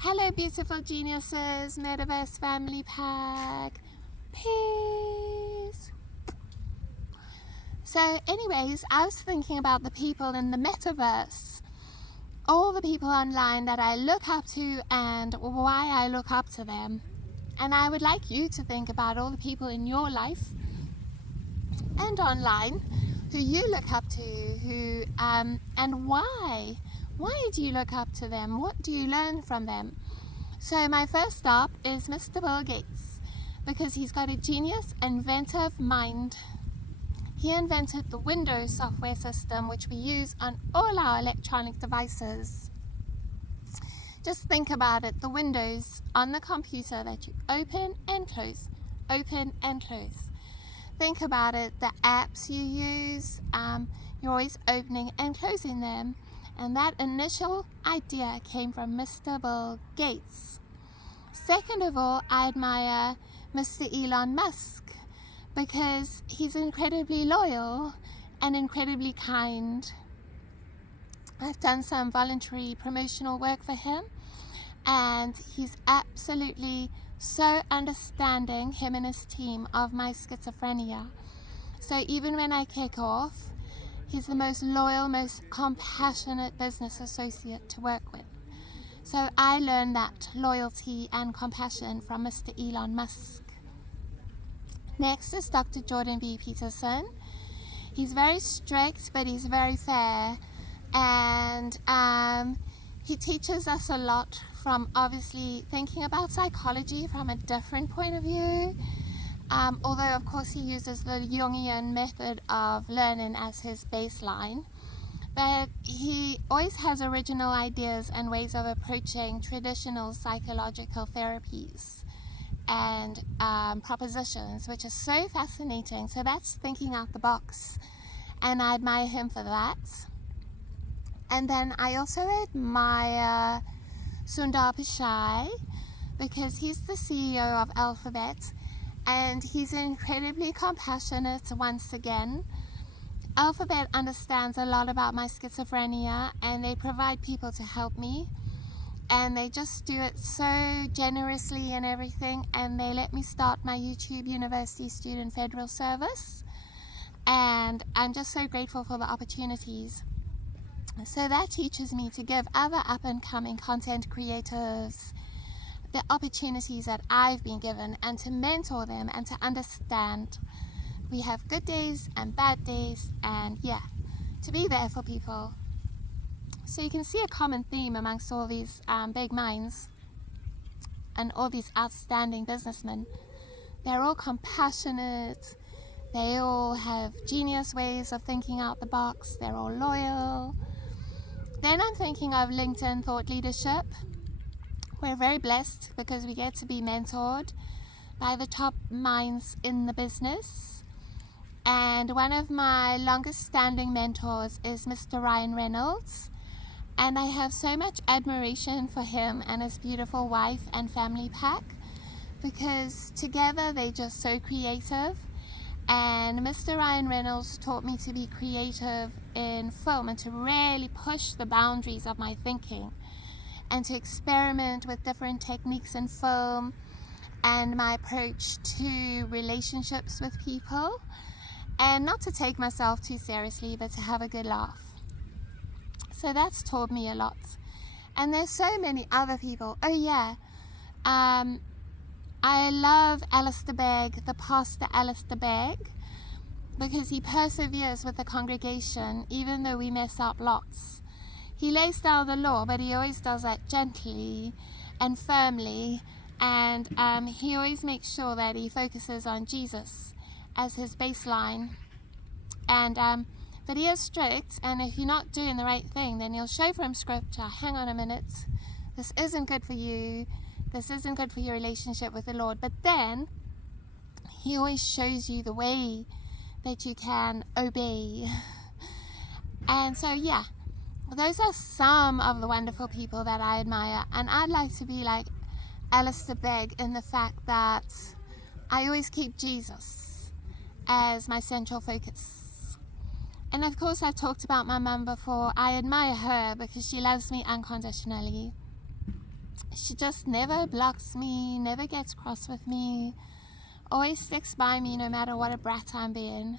Hello beautiful geniuses, Metaverse family pack, peace. So anyways, I was thinking about the people in the Metaverse, all the people online that I look up to and why I look up to them. And I would like you to think about all the people in your life and online who you look up to, who and why. Why do you look up to them? What do you learn from them? So my first stop is Mr. Bill Gates, because he's got a genius, inventive mind. He invented the Windows software system, which we use on all our electronic devices. Just think about it, the windows on the computer that you open and close, open and close. Think about it, the apps you use, you're always opening and closing them. And that initial idea came from Mr. Bill Gates. Second of all, I admire Mr. Elon Musk because he's incredibly loyal and incredibly kind. I've done some voluntary promotional work for him, and he's absolutely so understanding, him and his team, of my schizophrenia. So even when I kick off, he's the most loyal, most compassionate business associate to work with. So I learned that loyalty and compassion from Mr. Elon Musk. Next is Dr. Jordan B Peterson. He's very strict, but he's very fair. And he teaches us a lot from obviously thinking about psychology from a different point of view. Although of course he uses the Jungian method of learning as his baseline, but he always has original ideas and ways of approaching traditional psychological therapies and propositions, which is so fascinating. So that's thinking out the box, and I admire him for that. And then I also admire Sundar Pichai because he's the CEO of Alphabet. And he's incredibly compassionate once again. Alphabet understands a lot about my schizophrenia, and they provide people to help me. And they just do it so generously and everything. And they let me start my YouTube University Student Federal Service. And I'm just so grateful for the opportunities. So that teaches me to give other up-and-coming content creators the opportunities that I've been given, and to mentor them and to understand we have good days and bad days, and to be there for people. So you can see a common theme amongst all these big minds and all these outstanding businessmen. They're all compassionate, they all have genius ways of thinking out the box, they're all loyal. Then I'm thinking of LinkedIn thought leadership. We're very blessed because we get to be mentored by the top minds in the business. And one of my longest standing mentors is Mr. Reynolds. And I have so much admiration for him and his beautiful wife and family pack, because together they're just so creative. And Mr. Reynolds taught me to be creative in film and to really push the boundaries of my thinking, and to experiment with different techniques in film and my approach to relationships with people, and not to take myself too seriously, but to have a good laugh. So that's taught me a lot. And there's so many other people. I love Alistair Begg, the pastor Alistair Begg, because he perseveres with the congregation even though we mess up lots. He lays down the law, but he always does that gently and firmly, and he always makes sure that he focuses on Jesus as his baseline. And but he is strict, and if you're not doing the right thing, then he'll show from scripture, hang on a minute, this isn't good for you, this isn't good for your relationship with the Lord. But then he always shows you the way that you can obey. And so those are some of the wonderful people that I admire, and I'd like to be like Alistair Begg in the fact that I always keep Jesus as my central focus. And of course I've talked about my mum before. I admire her because she loves me unconditionally. She just never blocks me, never gets cross with me, always sticks by me no matter what a brat I'm being.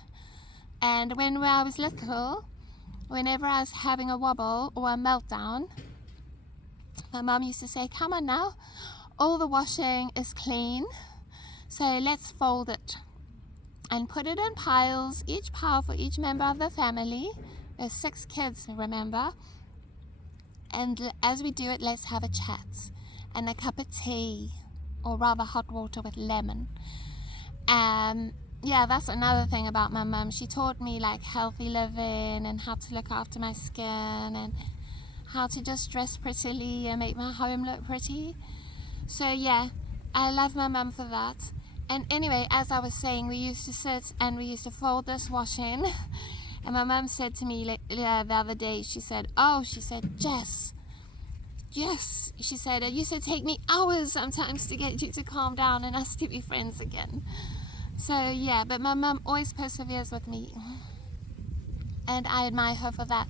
And when I was little, whenever I was having a wobble or a meltdown, my mum used to say, come on now, all the washing is clean, so let's fold it and put it in piles, each pile for each member of the family. There's 6 kids, remember? And as we do it, let's have a chat and a cup of tea, or rather hot water with lemon. Yeah, that's another thing about my mum. She taught me like healthy living and how to look after my skin and how to just dress prettily and make my home look pretty. So yeah, I love my mum for that. And anyway, as I was saying, we used to sit and we used to fold this washing. And my mum said to me the other day, she said, Jess, yes, she said, it used to take me hours sometimes to get you to calm down and us to be friends again. So yeah, but my mum always perseveres with me, and I admire her for that.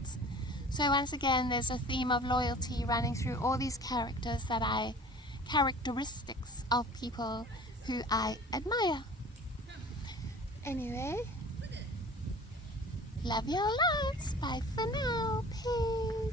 So once again, there's a theme of loyalty running through all these characteristics of people who I admire. Anyway, love y'all lots. Bye for now. Peace.